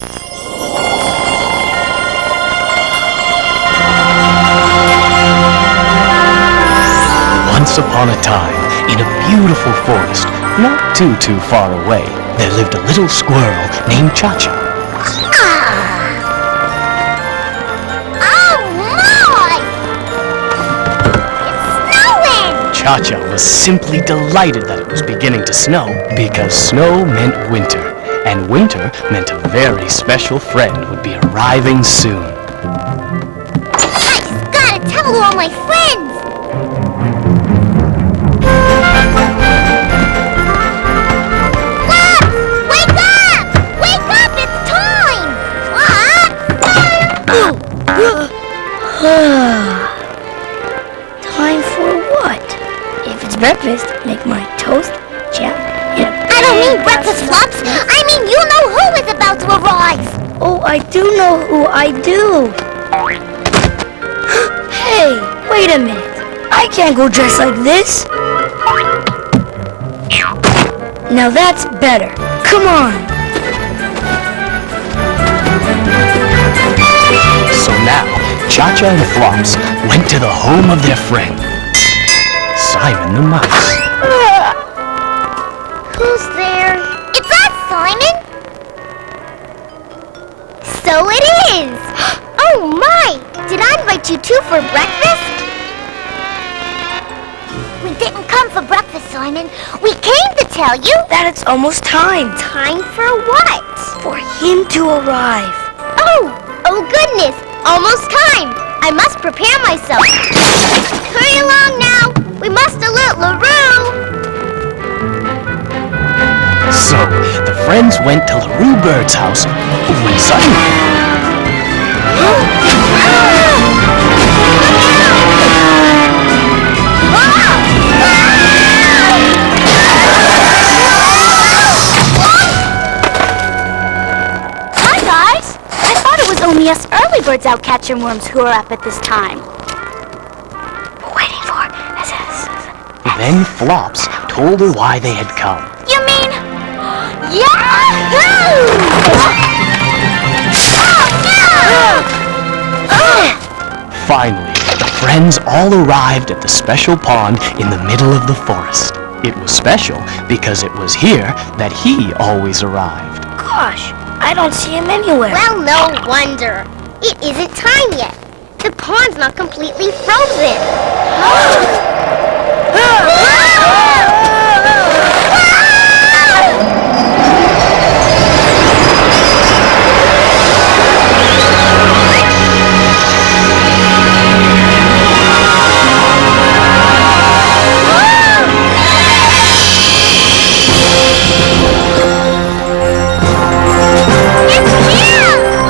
Once upon a time, in a beautiful forest, not too far away, there lived a little squirrel named Cha-Cha. Oh my! It's snowing! Cha-Cha was simply delighted that it was beginning to snow, because snow meant winter, and winter meant a very special friend would be arriving soon. I just gotta tell all my friends! Time for what? If it's breakfast, make my toast, jam, and I don't mean breakfast, Flops. I mean you know who is about to arrive. Oh, I do know who I do. Hey, wait a minute. I can't go dressed like this. Now that's better. Come on. So now, Cha-Cha and Flops went to the home of their friend, Simon the Mouse. Who's there? It's us, Simon! So it is! Oh my! Did I invite you too for breakfast? We didn't come for breakfast, Simon. We came to tell you That it's almost time time for what? for him to arrive. Oh goodness! Almost time! I must prepare myself. Hurry along now! We must alert LaRue! So, the friends went to LaRue Bird's house when suddenly... Hi guys! I thought it was only us early birds out catching worms who are up at this time. We're waiting for Then Flops told her why they had come. You mean... Yahoo! Finally, the friends all arrived at the special pond in the middle of the forest. It was special because it was here that he always arrived. Gosh, I don't see him anywhere. Well, no wonder. It isn't time yet. The pond's not completely frozen.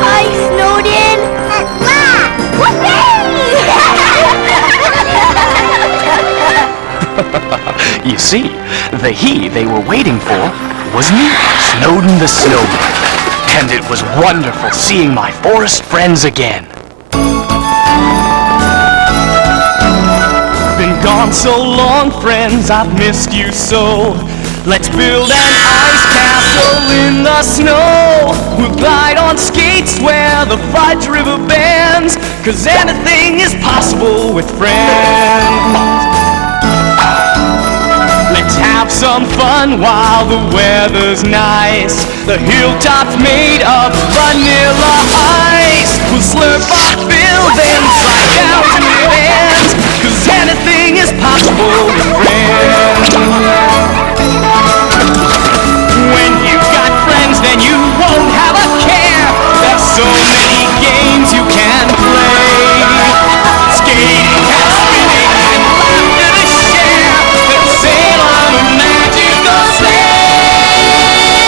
Hi, Snowden. At last! Whoopee! You see, the he they were waiting for was me, Snowden the Snowman. And it was wonderful seeing my forest friends again. Been gone so long, friends, I've missed you so. Let's build an ice castle in the snow. We'll glide on skates where the Fudge River bends, 'cause anything is possible with friends. Let's have some fun while the weather's nice. The hilltop's made of vanilla ice. We'll slurp our fill, then slide down to the ends, 'cause anything is possible with friends. When you've got friends, then you won't have a care. There's so many games you can play. Skating and spinning and laughter to share. Let's sail on a magical sleigh.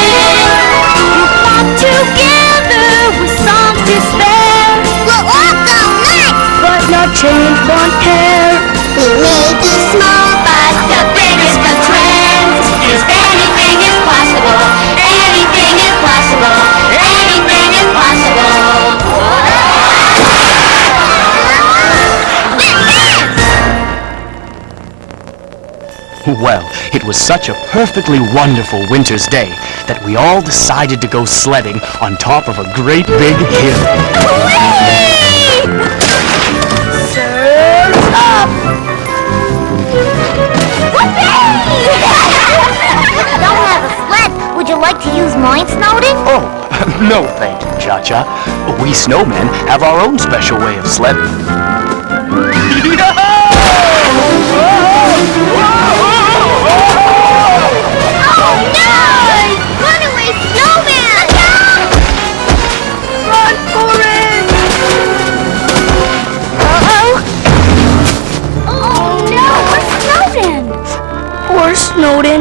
We'll walk together with songs to spare. We'll walk all night, But not change one hair. we may be small, but the biggest of trends is anything is possible. Anything is possible. Anything is possible. Well, it was such a perfectly wonderful winter's day that we all decided to go sledding on top of a great big hill. Surf's up! Don't have a sled. Would you like to use mine, Snowden? Oh, no thank you, Cha-Cha. We snowmen have our own special way of sledding. Oh no! Runaway snowman! Run for it! Uh-oh! Oh no! We're Snowden! Poor Snowden.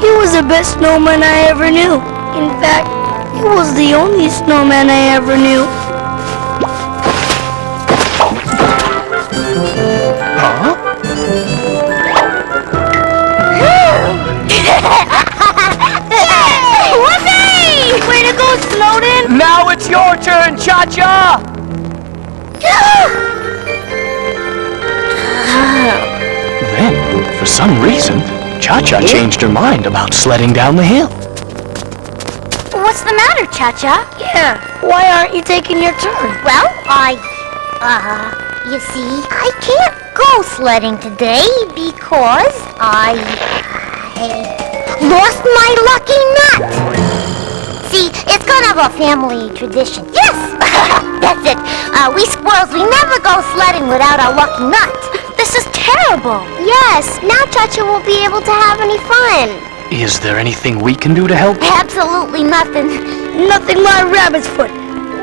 He was the best snowman I ever knew. In fact, he was the only snowman I ever knew. Huh? Whoopee! Way to go, Snowden! Now it's your turn, Cha-Cha! Then, for some reason, Cha-Cha changed her mind about sledding down the hill. What's the matter, Cha-Cha? Yeah, why aren't you taking your turn? Well, you see, I can't go sledding today because I lost my lucky nut. See, it's kind of a family tradition. Yes, that's it. We squirrels, we never go sledding without our lucky nut. This is terrible. Yes, now Cha-Cha won't be able to have any fun. Is there anything we can do to help? Absolutely nothing. Nothing like rabbit's foot.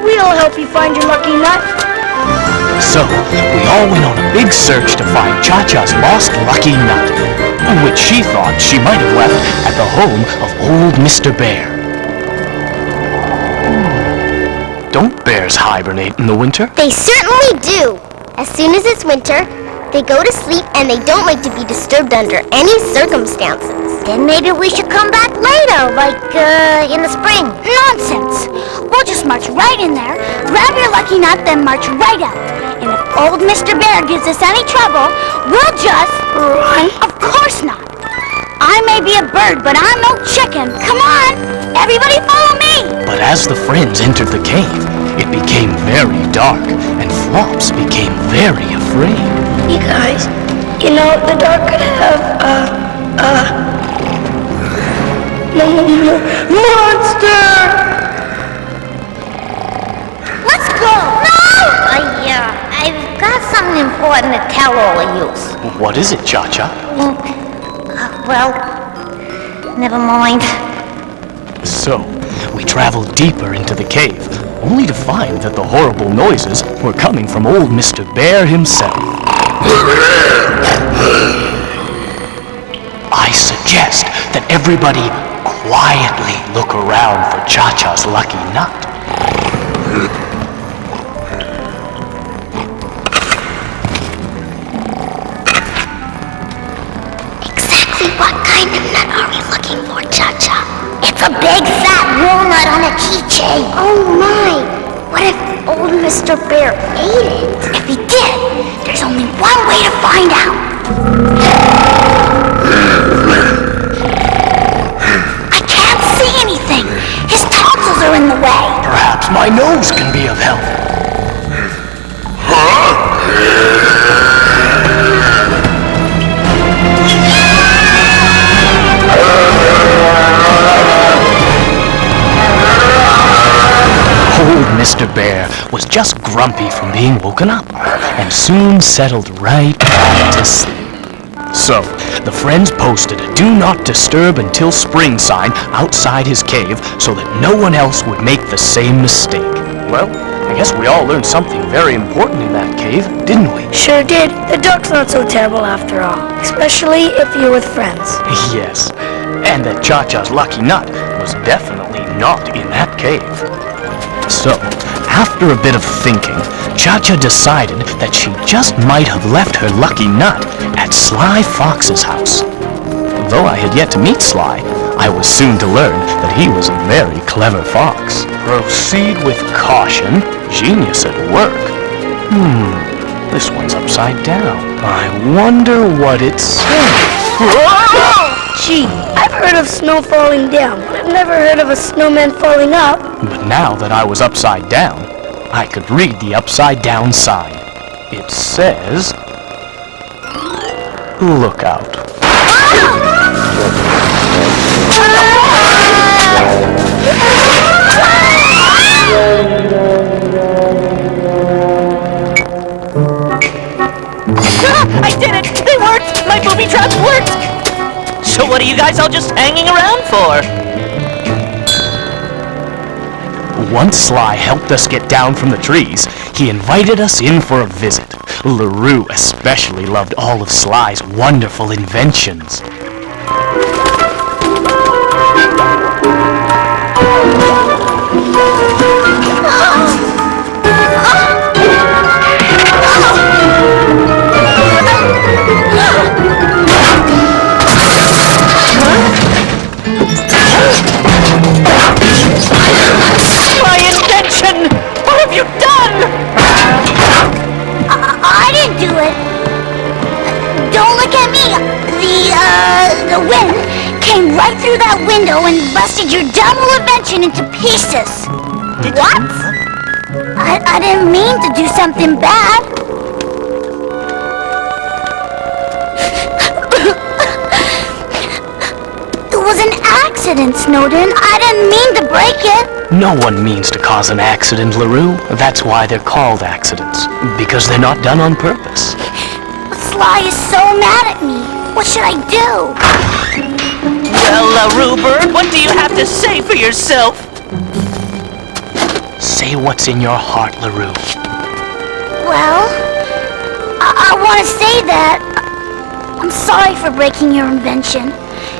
We'll help you find your lucky nut. So, we all went on a big search to find Cha-Cha's lost lucky nut, which she thought she might have left at the home of old Mr. Bear. Don't bears hibernate in the winter? They certainly do. As soon as it's winter, they go to sleep and they don't like to be disturbed under any circumstances. Then maybe we should come back later, like, in the spring. Nonsense! We'll just march right in there, grab your lucky nut, then march right out. And if old Mr. Bear gives us any trouble, we'll just... run? Of course not. I may be a bird, but I'm no chicken. Come on! Everybody follow me! But as the friends entered the cave, it became very dark, and Flops became very afraid. You guys, you know, the dark could have, monster! Let's go! No! I've got something important to tell all of you. What is it, Cha-Cha? Well, never mind. So, we traveled deeper into the cave, only to find that the horrible noises were coming from old Mr. Bear himself. I suggest that everybody quietly look around for Cha-Cha's lucky nut. Exactly what kind of nut are we looking for, Cha-Cha? It's a big fat walnut on a keychain. Oh my! What if old Mr. Bear ate it? If he did, there's only one way to find out. I can't see anything. His tonsils are in the way. Perhaps my nose can be of help. Old Mr. Bear was just grumpy from being woken up, and soon settled right back to sleep. So, the friends posted a "Do Not Disturb Until Spring" sign outside his cave so that no one else would make the same mistake. Well, I guess we all learned something very important in that cave, didn't we? Sure did. The dark's not so terrible after all, especially if you're with friends. Yes, and that Cha-Cha's lucky nut was definitely not in that cave. So, after a bit of thinking, Cha-Cha decided that she just might have left her lucky nut at Sly Fox's house. Though I had yet to meet Sly, I was soon to learn that he was a very clever fox. Proceed with caution, genius at work. This one's upside down. I wonder what it says. Gee, I've heard of snow falling down, but I've never heard of a snowman falling up. But now that I was upside down, I could read the upside down sign. It says, "Look out." I did it! They worked! My booby traps worked! So what are you guys all just hanging around for? Once Sly helped us get down from the trees, he invited us in for a visit. LaRue especially loved all of Sly's wonderful inventions. My invention! What have you done? I didn't do it. Don't look at me. The wind came right through that window and busted your dumb little invention into pieces. What? I didn't mean to do something bad. It was an accident, Snowden. I didn't mean to break it. No one means to cause an accident, LaRue. That's why they're called accidents. Because they're not done on purpose. But Sly is so mad at me. What should I do? Well, LaRue Bird, what do you have to say for yourself? Say what's in your heart, LaRue. Well, I want to say that I'm sorry for breaking your invention.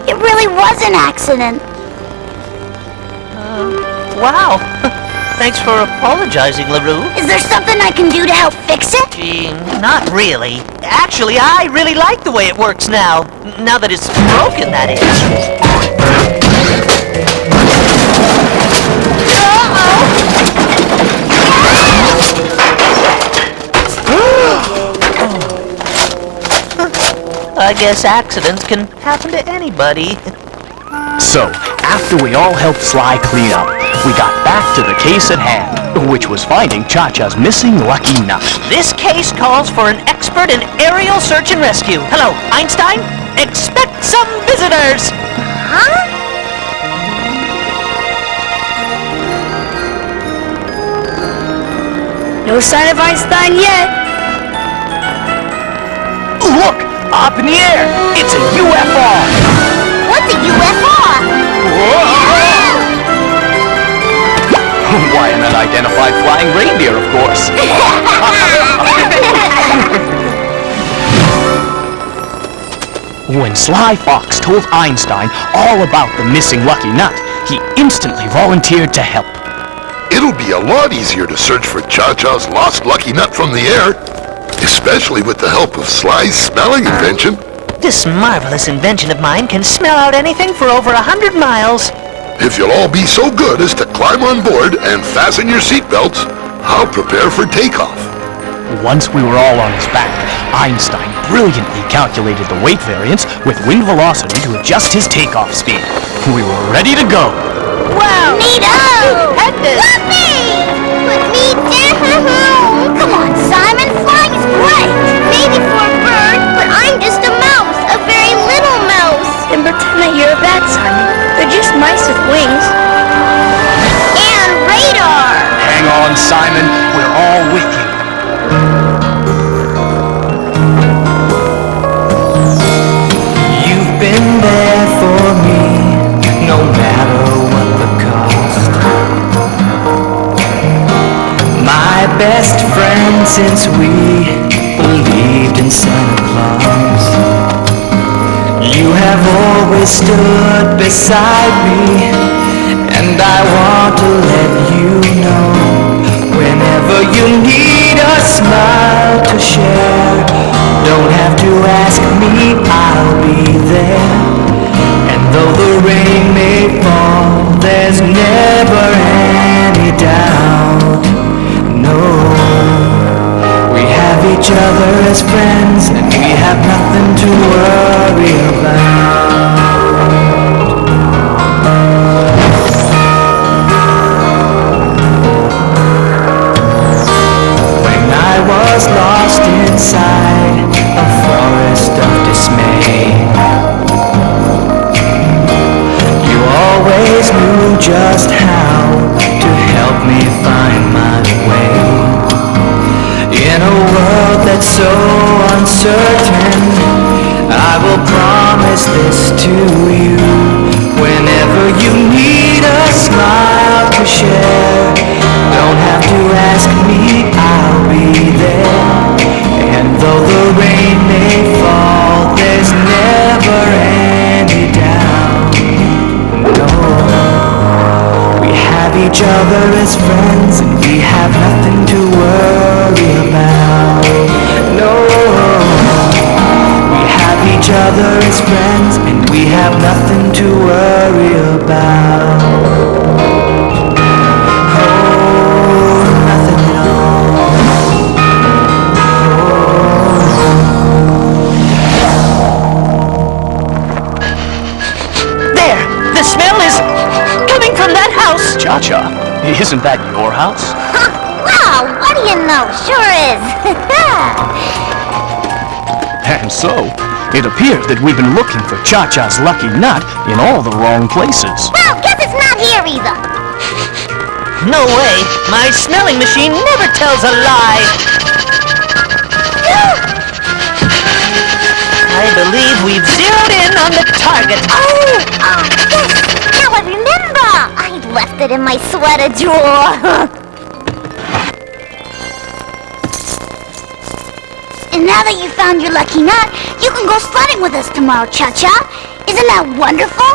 It really was an accident. Wow. Thanks for apologizing, LaRue. Is there something I can do to help fix it? Gee, not really. Actually, I really like the way it works now. Now that it's broken, that is. I guess accidents can happen to anybody. So, after we all helped Sly clean up, we got back to the case at hand, which was finding Cha-Cha's missing lucky nut. This case calls for an expert in aerial search and rescue. Hello, Einstein? Expect some visitors! Huh? No sign of Einstein yet. Look! Up in the air! It's a UFR! What's a UFR? Why, an unidentified flying reindeer, of course. When Sly Fox told Einstein all about the missing lucky nut, he instantly volunteered to help. It'll be a lot easier to search for Cha-Cha's lost lucky nut from the air, especially with the help of Sly's smelling invention. This marvelous invention of mine can smell out anything for over 100 miles. If you'll all be so good as to climb on board and fasten your seatbelts, I'll prepare for takeoff. Once we were all on his back, Einstein brilliantly calculated the weight variance with wind velocity to adjust his takeoff speed. We were ready to go. Wow! Neato! Stupendous! Whoopee! Put me down! Come on, Simon, flying is great! Maybe for a bird, but I'm just a mouse, a very little mouse. Then pretend that you're a bat, Simon. They're just mice with wings. And radar! Hang on, Simon. We're all with you. You've been there for me, no matter what the cost. My best friend since we believed in Santa Claus. You have always stood beside me, and I want to let you know, whenever you need a smile to share, don't have to ask me, I'll be there. And though the rain may fall, there's never any doubt. No, we have each other as friends, and we have nothing to worry about. ask me, I'll be there. And though the rain may fall, there's never any doubt. No, we have each other as friends, and we have nothing to worry about. No, we have each other as friends, and we have nothing to worry about. Oh, nothing at all. There! The smell is coming from that house! Cha-Cha, isn't that your house? Huh, wow, what do you know? Sure is. And so, it appears that we've been looking for Cha-Cha's lucky nut in all the wrong places. Well, guess it's not here either. No way! My smelling machine never tells a lie! I believe we've zeroed in on the target. Oh, yes! Now I remember! I left it in my sweater drawer. And now that you found your lucky nut, you can go sledding with us tomorrow, Cha-Cha. Isn't that wonderful?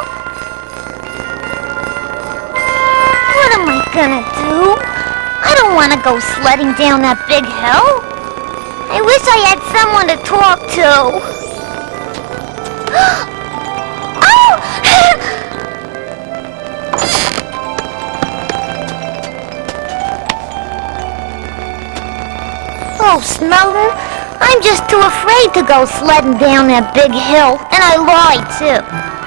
What am I gonna do? I don't want to go sledding down that big hill. I wish I had someone to talk to. Oh, Snowden, I'm just too afraid to go sledding down that big hill, and I lied too.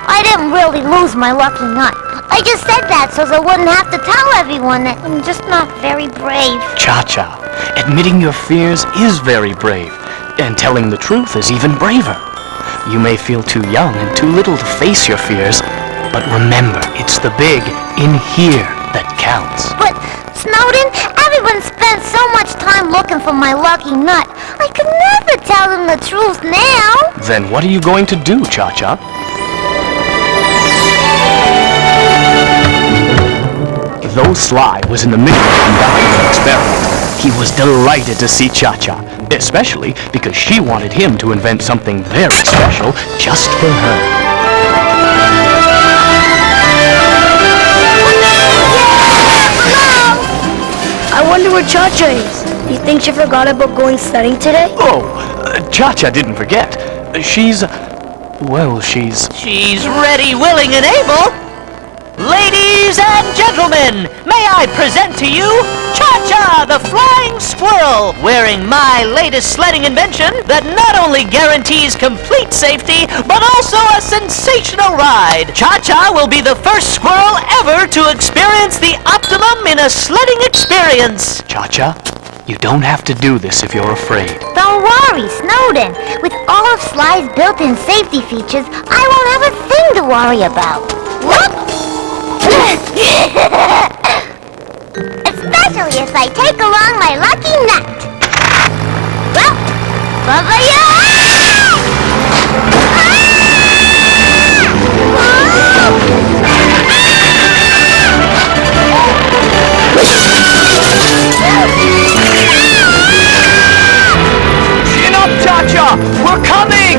I didn't really lose my lucky nut. I just said that so I wouldn't have to tell everyone that I'm just not very brave. Cha-Cha, admitting your fears is very brave, and telling the truth is even braver. You may feel too young and too little to face your fears, but remember, it's the big in here that counts. But, Snowden, everyone spent so much time looking for my lucky nut. I could never tell them the truth now. Then what are you going to do, Cha-Cha? Though Sly was in the middle of conducting an experiment, he was delighted to see Cha-Cha, especially because she wanted him to invent something very special just for her. I wonder where Cha-Cha is. You think she forgot about going sledding today? Oh, Cha-Cha didn't forget. She's She's ready, willing, and able. Ladies and gentlemen, may I present to you Cha-Cha, the flying squirrel, wearing my latest sledding invention that not only guarantees complete safety, but also a sensational ride. Cha-Cha will be the first squirrel ever to experience the optimum in a sledding experience. Cha-Cha, you don't have to do this if you're afraid. Don't worry, Snowden. With all of Sly's built-in safety features, I won't have a thing to worry about. Especially if I take along my lucky nut. Well, Chin up, Cha-Cha! We're coming!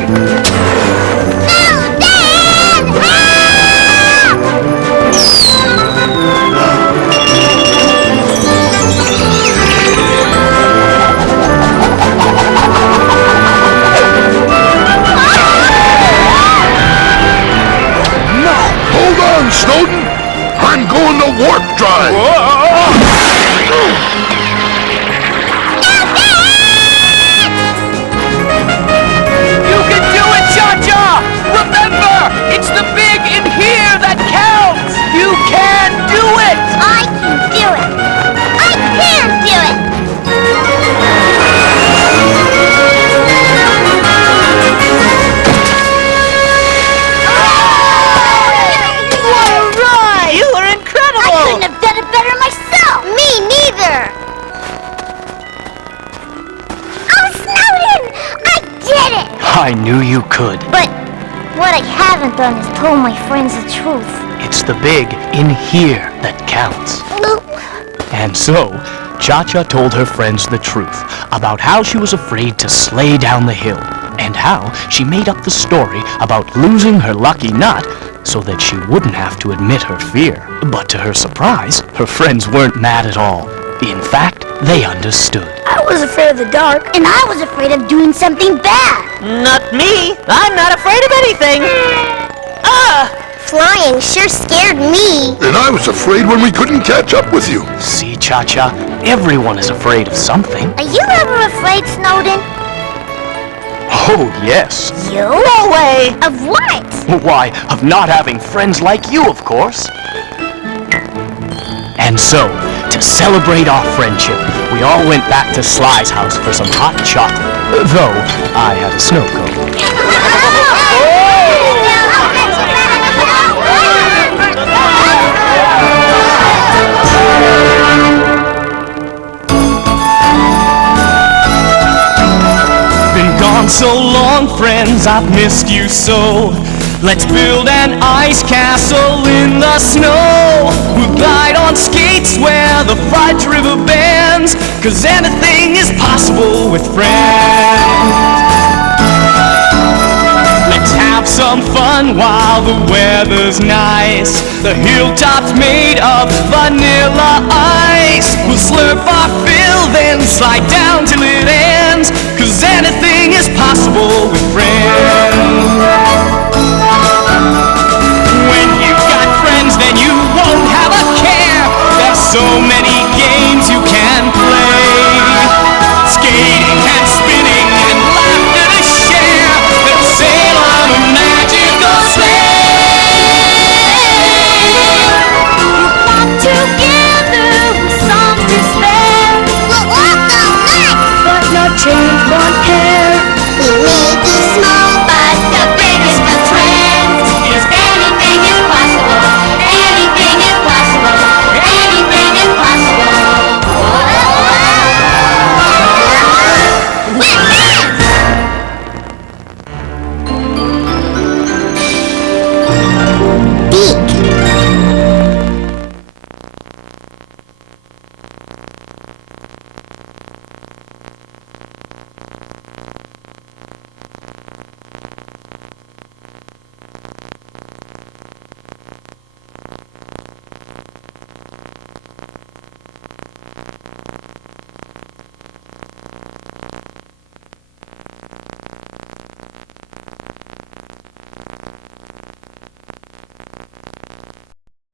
Snowden, I'm going to warp drive. You can do it, Cha-Cha! Remember, it's the big in here that counts! You can do it! I can do it! I can do it! I knew you could. But what I haven't done is told my friends the truth. It's the big in here that counts. Nope. And so, Cha-Cha told her friends the truth about how she was afraid to sleigh down the hill, and how she made up the story about losing her lucky nut so that she wouldn't have to admit her fear. But to her surprise, her friends weren't mad at all. In fact, they understood. I was afraid of the dark. And I was afraid of doing something bad. Not me. I'm not afraid of anything. Flying sure scared me. And I was afraid when we couldn't catch up with you. See, Cha-Cha, everyone is afraid of something. Are you ever afraid, Snowden? Oh, yes. You? No way. Of what? Why, of not having friends like you, of course. And so, to celebrate our friendship, we all went back to Sly's house for some hot chocolate. Though, I had a snow cone. Been gone so long, friends, I've missed you so. Let's build an ice castle in the snow. We'll glide on skates where the Fudge River bends, 'cause anything is possible with friends. Let's have some fun while the weather's nice. The hilltop's made of vanilla ice. We'll slurp our fill, then slide down till it ends, 'cause anything is possible with